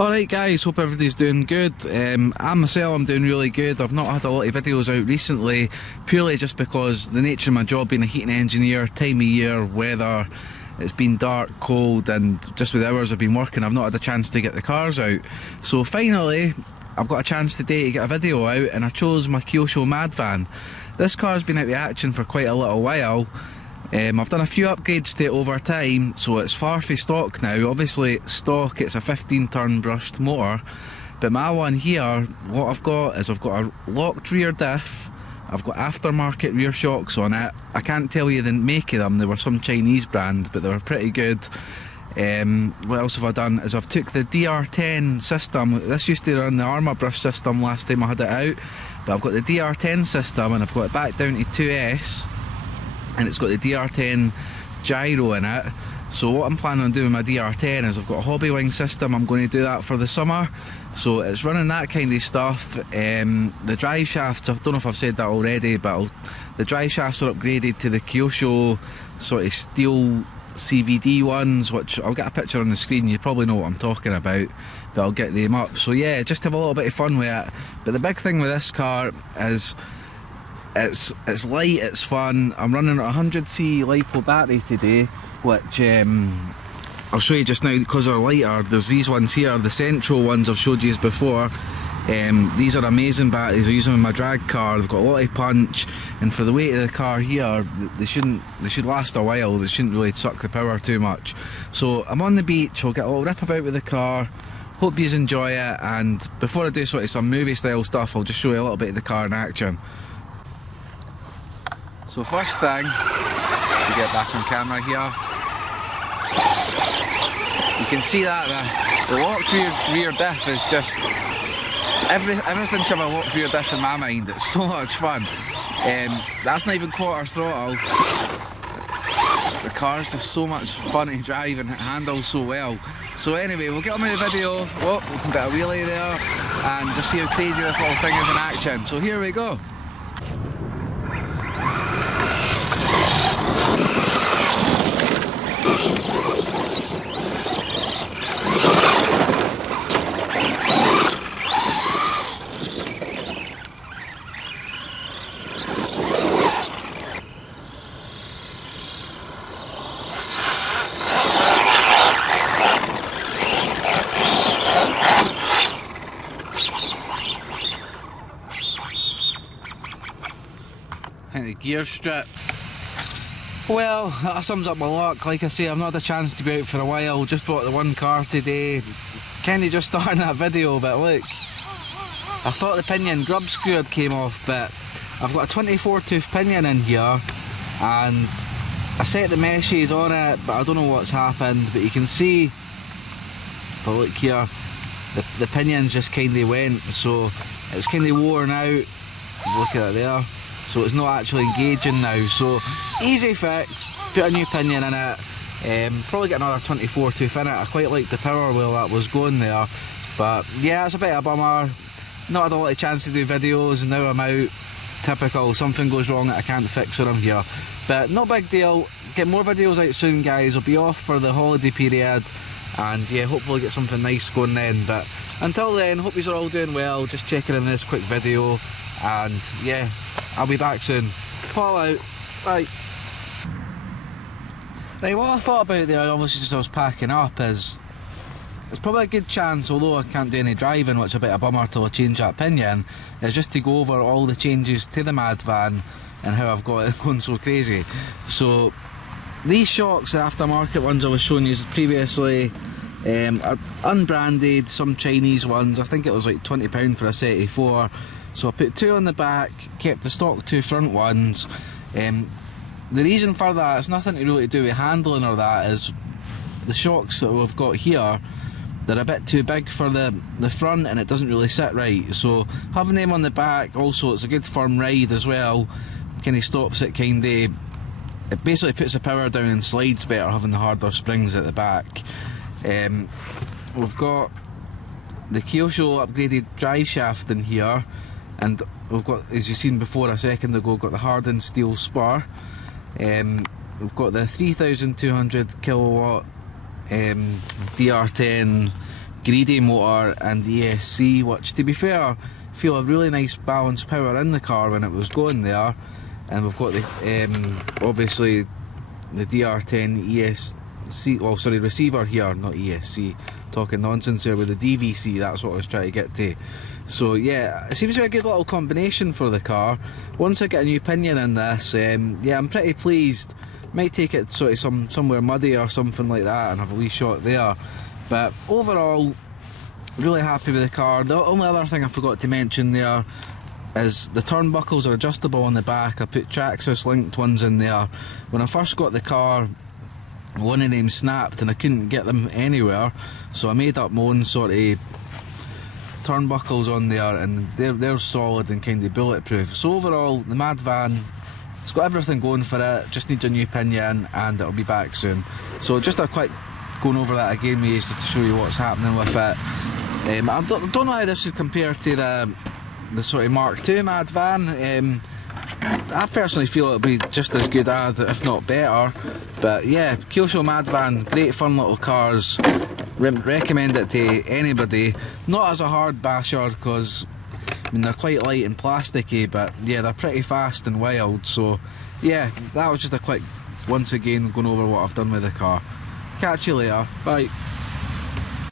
Alright guys, hope everybody's doing good. I myself am doing really good. I've not had a lot of videos out recently, purely just because the nature of my job being a heating engineer, time of year, weather, it's been dark, cold, and just with the hours I've been working I've not had a chance to get the cars out. So finally I've got a chance today to get a video out, and I chose my Kyosho Madvan. This car's been out of action for quite a little while. I've done a few upgrades to it over time, so it's far from stock now. Obviously stock, it's a 15 turn brushed motor, but my one here, what I've got is I've got a locked rear diff, I've got aftermarket rear shocks on it. I can't tell you the make of them, they were some Chinese brand but they were pretty good. What else have I done is I've took the DR10 system. This used to run the armour brush system last time I had it out, but I've got the DR10 system and I've got it back down to 2S, and it's got the DR10 gyro in it. So what I'm planning on doing with my DR10 is I've got a hobby wing system. I'm going to do that for the summer, so it's running that kind of stuff. The drive shafts, I don't know if I've said that already, but the drive shafts are upgraded to the Kyosho sort of steel CVD ones, which I'll get a picture on the screen. You probably know what I'm talking about, but I'll get them up. So yeah, just have a little bit of fun with it. But the big thing with this car is it's light, it's fun. I'm running a 100C LiPo battery today, which I'll show you just now because they're lighter. There's these ones here, the central ones I've showed you before. These are amazing batteries. I use them in my drag car. They've got a lot of punch, and for the weight of the car here, they should last a while. They shouldn't really suck the power too much. So I'm on the beach, I'll get a little rip about with the car. Hope you enjoy it, and before I do sort of some movie style stuff, I'll just show you a little bit of the car in action. So first thing, to get back on camera here, you can see that the locked rear diff is just, everything to my locked rear diff in my mind. It's so much fun. That's not even quarter throttle. The car's just so much fun to drive and it handles so well. So anyway, we'll get on with the video. Oh, we can get a wheelie there and just see how crazy this little thing is in action. So here we go. And the gear strip. Well, that sums up my luck. Like I say, I've not had a chance to be out for a while. Just bought the one car today. Kinda just starting that video, but look, I thought the pinion grub screw had came off, but I've got a 24 tooth pinion in here, and I set the meshes on it, but I don't know what's happened. But you can see, if I look here, the pinions just kinda went, so it's kinda worn out. Look at it there. So it's not actually engaging now, so easy fix, put a new pinion in it, probably get another 24 tooth in it. I quite like the power wheel that was going there, but yeah, it's a bit of a bummer. Not had a lot of chance to do videos and now I'm out. Typical, something goes wrong that I can't fix when I'm here. But no big deal, get more videos out soon guys. I'll be off for the holiday period, and yeah, hopefully get something nice going then. But until then, hope you're all doing well, just checking in this quick video. And yeah, I'll be back soon. Paul out. Bye. Right, what I thought about there, obviously just as I was packing up, is it's probably a good chance, although I can't do any driving, which is a bit of a bummer till I change that pinion, is just to go over all the changes to the Madvan and how I've got it going so crazy. So these shocks, the aftermarket ones I was showing you previously, are unbranded, some Chinese ones. I think it was like £20 for a set of 4. So I put 2 on the back, kept the stock 2 front ones. The reason for that, it's nothing to really do with handling or that, is the shocks that we've got here, they're a bit too big for the front and it doesn't really sit right. So having them on the back, also it's a good firm ride as well, kind of stops it it basically puts the power down and slides better having the harder springs at the back. We've got the Kyosho upgraded drive shaft in here, and we've got, as you've seen before a second ago, got the hardened steel spar. We've got the 3200 kilowatt DR10 greedy motor and ESC, which to be fair, feel a really nice balanced power in the car when it was going there. And we've got the obviously the DR10 ESC, well sorry, receiver here, not ESC, talking nonsense here, with the DVC, that's what I was trying to get to. So yeah, it seems to be a good little combination for the car. Once I get a new pinion in this, yeah, I'm pretty pleased. Might take it sort of somewhere muddy or something like that and have a wee shot there. But overall, really happy with the car. The only other thing I forgot to mention there is the turnbuckles are adjustable on the back. I put Traxxas linked ones in there. When I first got the car, one of them snapped and I couldn't get them anywhere, so I made up my own sort of turnbuckles on there, and they're solid and kind of bulletproof. So overall, the Madvan, it's got everything going for it, just needs a new pinion and it'll be back soon. So just a quick going over that again with you, just to show you what's happening with it. I don't know how this would compare to the sort of Mark II Madvan. I personally feel it'll be just as good as, if not better. But yeah, Kyosho Madvan, great fun little cars. Recommend it to anybody. Not as a hard basher, because I mean they're quite light and plasticky, but yeah, they're pretty fast and wild. So yeah, that was just a quick, once again, going over what I've done with the car. Catch you later, bye.